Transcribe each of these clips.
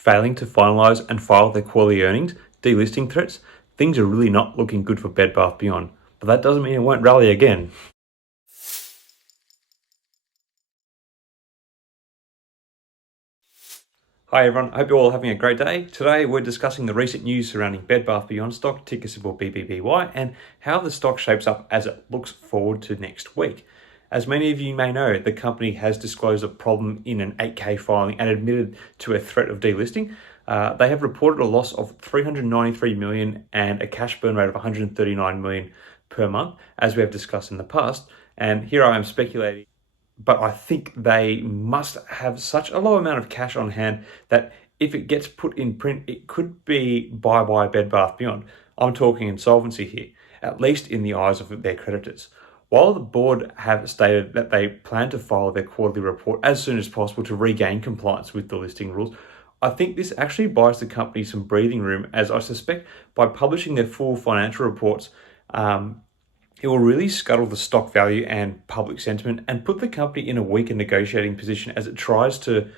failing to finalise and file their quarterly earnings, delisting threats, things are really not looking good for Bed Bath Beyond. But that doesn't mean it won't rally again. Hi everyone, I hope you're all having a great day. Today we're discussing the recent news surrounding Bed Bath Beyond stock, ticker symbol BBBY, and how the stock shapes up as it looks forward to next week. As many of you may know, the company has disclosed a problem in an 8K filing and admitted to a threat of delisting. They have reported a loss of $393 million and a cash burn rate of $139 million per month, as we have discussed in the past. And here I am speculating, but I think they must have such a low amount of cash on hand that if it gets put in print, it could be bye-bye Bed Bath Beyond. I'm talking insolvency here, at least in the eyes of their creditors. While the board have stated that they plan to file their quarterly report as soon as possible to regain compliance with the listing rules, I think this actually buys the company some breathing room, as I suspect by publishing their full financial reports, it will really scuttle the stock value and public sentiment and put the company in a weaker negotiating position as it tries to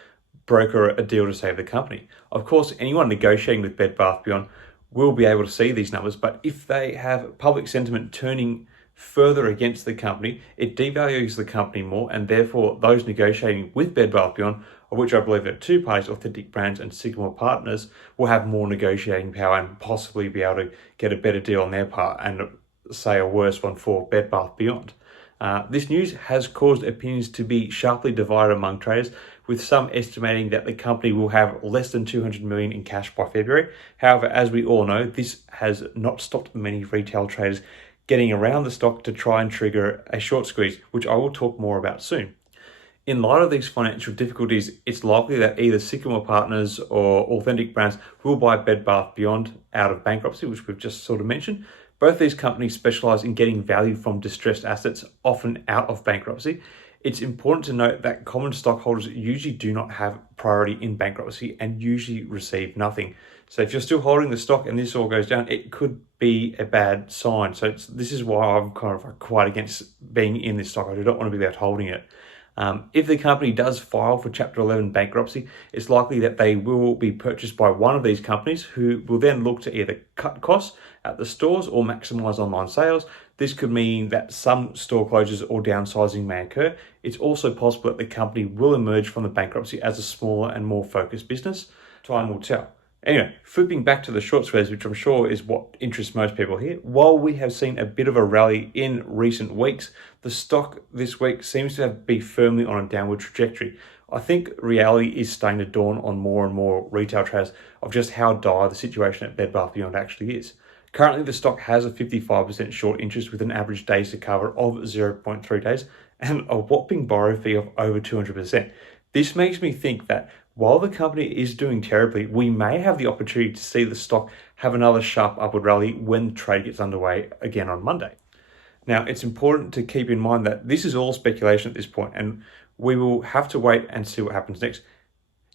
broker a deal to save the company. Of course, anyone negotiating with Bed Bath Beyond will be able to see these numbers, but if they have public sentiment turning further against the company, it devalues the company more, and therefore those negotiating with Bed Bath Beyond, of which I believe there are two parties, Authentic Brands and Sycamore Partners, will have more negotiating power and possibly be able to get a better deal on their part and say a worse one for Bed Bath Beyond. This news has caused opinions to be sharply divided among traders, with some estimating that the company will have less than $200 million in cash by February. However, as we all know, this has not stopped many retail traders getting around the stock to try and trigger a short squeeze, which I will talk more about soon. In light of these financial difficulties, it's likely that either Sycamore Partners or Authentic Brands will buy Bed Bath Beyond out of bankruptcy, which we've just sort of mentioned. Both these companies specialize in getting value from distressed assets, often out of bankruptcy. It's important to note that common stockholders usually do not have priority in bankruptcy and usually receive nothing. So if you're still holding the stock and this all goes down, it could be a bad sign. So this is why I'm kind of quite against being in this stock. I do not want to be left holding it. If the company does file for Chapter 11 bankruptcy, it's likely that they will be purchased by one of these companies, who will then look to either cut costs at the stores or maximize online sales. This could mean that some store closures or downsizing may occur. It's also possible that the company will emerge from the bankruptcy as a smaller and more focused business. Time will tell. Anyway, flipping back to the short squeeze, which I'm sure is what interests most people here. While we have seen a bit of a rally in recent weeks, the stock this week seems to be firmly on a downward trajectory. I think reality is starting to dawn on more and more retail traders of just how dire the situation at Bed Bath Beyond actually is. Currently, the stock has a 55% short interest with an average days to cover of 0.3 days and a whopping borrow fee of over 200%. This makes me think that while the company is doing terribly, we may have the opportunity to see the stock have another sharp upward rally when the trade gets underway again on Monday. Now, it's important to keep in mind that this is all speculation at this point, and we will have to wait and see what happens next.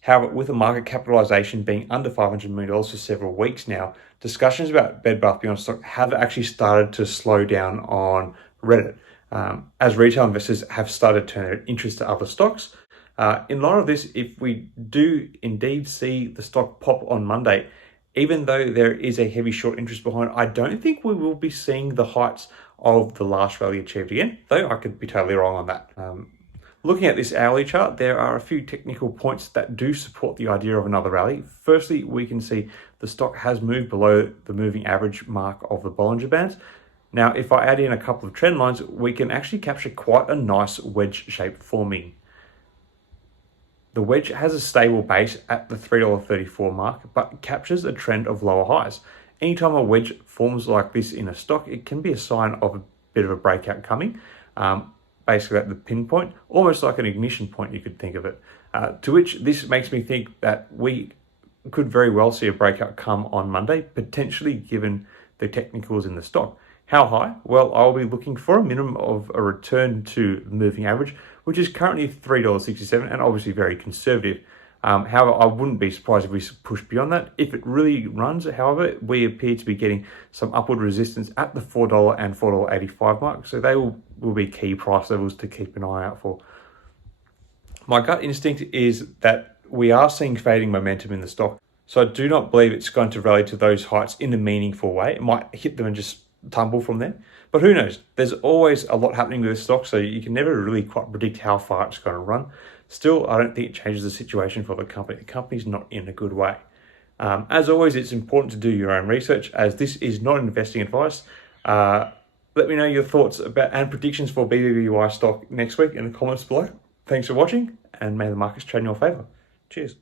However, with the market capitalization being under $500 million for several weeks now, discussions about Bed Bath Beyond stock have actually started to slow down on Reddit, as retail investors have started to turn their interest to other stocks. In light of this, if we do indeed see the stock pop on Monday, even though there is a heavy short interest behind, I don't think we will be seeing the heights of the last rally achieved again, though I could be totally wrong on that. Looking at this hourly chart, there are a few technical points that do support the idea of another rally. Firstly, we can see the stock has moved below the moving average mark of the Bollinger Bands. Now, if I add in a couple of trend lines, we can actually capture quite a nice wedge shape forming. The wedge has a stable base at the $3.34 mark, but captures a trend of lower highs. Anytime a wedge forms like this in a stock, it can be a sign of a bit of a breakout coming. Basically at the pinpoint, almost like an ignition point, you could think of it. To which this makes me think that we could very well see a breakout come on Monday, potentially given the technicals in the stock. How high? Well, I'll be looking for a minimum of a return to the moving average, which is currently $3.67 and obviously very conservative. However, I wouldn't be surprised if we push beyond that. If it really runs, however, we appear to be getting some upward resistance at the $4 and $4.85 mark. So they will be key price levels to keep an eye out for. My gut instinct is that we are seeing fading momentum in the stock. So I do not believe it's going to rally to those heights in a meaningful way. It might hit them and just tumble from there. But who knows? There's always a lot happening with this stock, so you can never really quite predict how far it's going to run. Still, I don't think it changes the situation for the company. The company's not in a good way. As always, it's important to do your own research, as this is not investing advice. Let me know your thoughts about and predictions for BBBY stock next week in the comments below. Thanks for watching, and may the markets trade in your favour. Cheers.